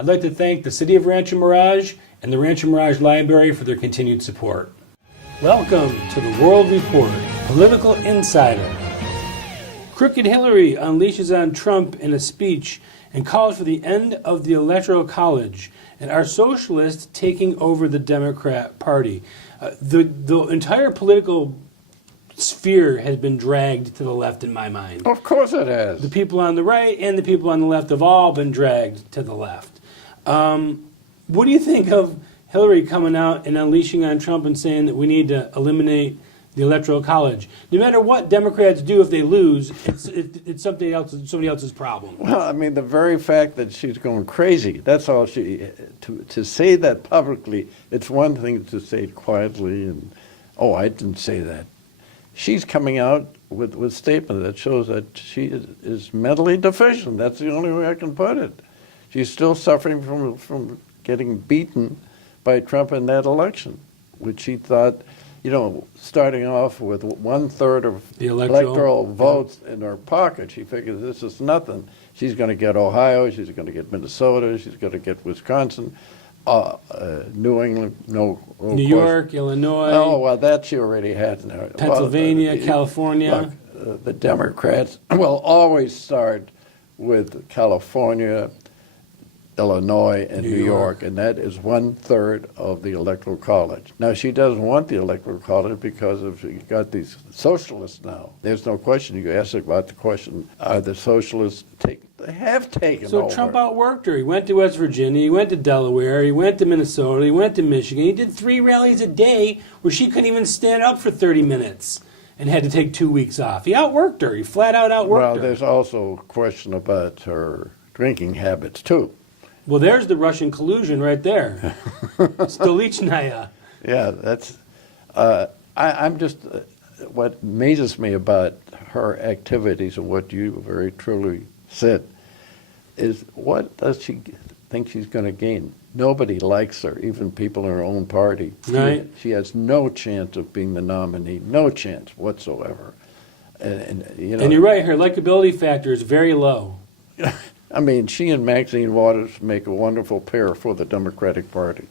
I'd like to thank the City of Rancho Mirage and the Rancho Mirage Library for their continued support. Welcome to the World Report, Political Insider. Crooked Hillary unleashes on Trump in a speech and calls for the end of the Electoral College, and our Socialists taking over the Democrat Party. The entire political sphere has been dragged to the left in my mind. Of course it has. The people on the right and the people on the left have all been dragged to the left. What do you think of Hillary coming out and unleashing on Trump and saying that we need to eliminate the Electoral College? No matter what Democrats do, if they lose, it's somebody else's problem. Well, I mean, the very fact that she's going crazy, that's all to say that publicly, it's one thing to say it quietly and, oh, I didn't say that. She's coming out with statements that shows that she is mentally deficient. That's the only way I can put it. She's still suffering from getting beaten by Trump in that election, which she thought, you know, starting off with 1/3 of the electoral votes in her pocket, she figured this is nothing. She's going to get Ohio, she's going to get Minnesota, she's going to get Wisconsin, New England, New York, Illinois. Oh, well, that she already had. Pennsylvania, California. Look, the Democrats will always start with California, Illinois, and New York, and that is 1/3 of the Electoral College. Now, she doesn't want the Electoral College because you got these socialists now. There's no question. You asked about the question, are the socialists they have taken over. So Trump outworked her. He went to West Virginia, he went to Delaware, he went to Minnesota, he went to Michigan. He did 3 rallies a day where she couldn't even stand up for 30 minutes and had to take 2 weeks off. He outworked her. He flat out outworked her. Well, there's also a question about her drinking habits, too. Well, there's the Russian collusion right there. Stolichnaya. Yeah, that's... I'm just... what amazes me about her activities and what you very truly said is, what does she think she's going to gain? Nobody likes her, even people in her own party. Right. She has no chance of being the nominee, no chance whatsoever. And you know, and you're right, her likability factor is very low. I mean, she and Maxine Waters make a wonderful pair for the Democratic Party.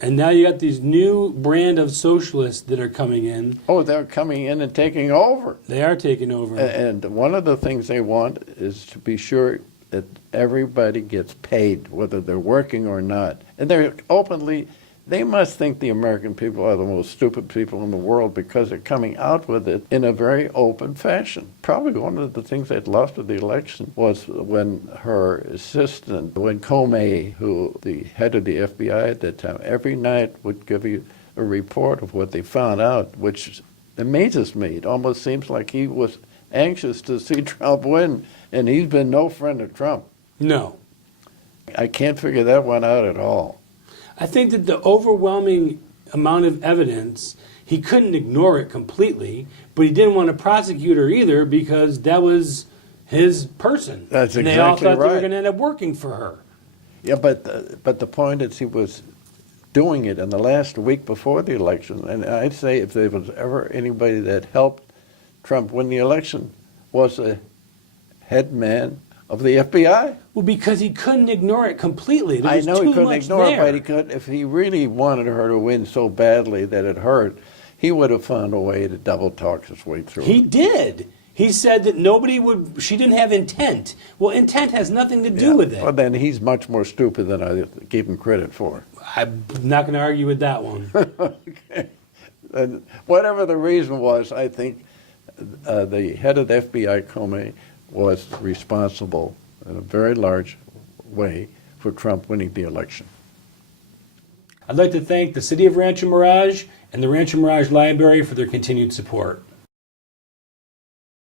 And now you got these new brand of socialists that are coming in. Oh, they're coming in and taking over. They are taking over. And one of the things they want is to be sure that everybody gets paid, whether they're working or not. And they're openly, they must think the American people are the most stupid people in the world because they're coming out with it in a very open fashion. Probably one of the things that lost of the election was when her assistant, when Comey, who the head of the FBI at that time, every night would give you a report of what they found out, which amazes me. It almost seems like he was anxious to see Trump win, and he's been no friend of Trump. No. I can't figure that one out at all. I think that the overwhelming amount of evidence, he couldn't ignore it completely, but he didn't want to prosecute her either because that was his person. That's exactly right. And they all thought they were going to end up working for her. Yeah, but the point is he was doing it in the last week before the election, and I'd say if there was ever anybody that helped Trump win the election was the head man of the FBI. Well, because he couldn't ignore it completely. There was I know he couldn't ignore there. it, but he could. If he really wanted her to win so badly that it hurt, he would have found a way to double talk his way through. He did. He said that she didn't have intent. Well, intent has nothing to do with it. Well, then he's much more stupid than I give him credit for. I'm not going to argue with that one. Okay. And whatever the reason was, I think the head of the FBI, Comey, was responsible in a very large way for Trump winning the election. I'd like to thank the City of Rancho Mirage and the Rancho Mirage Library for their continued support.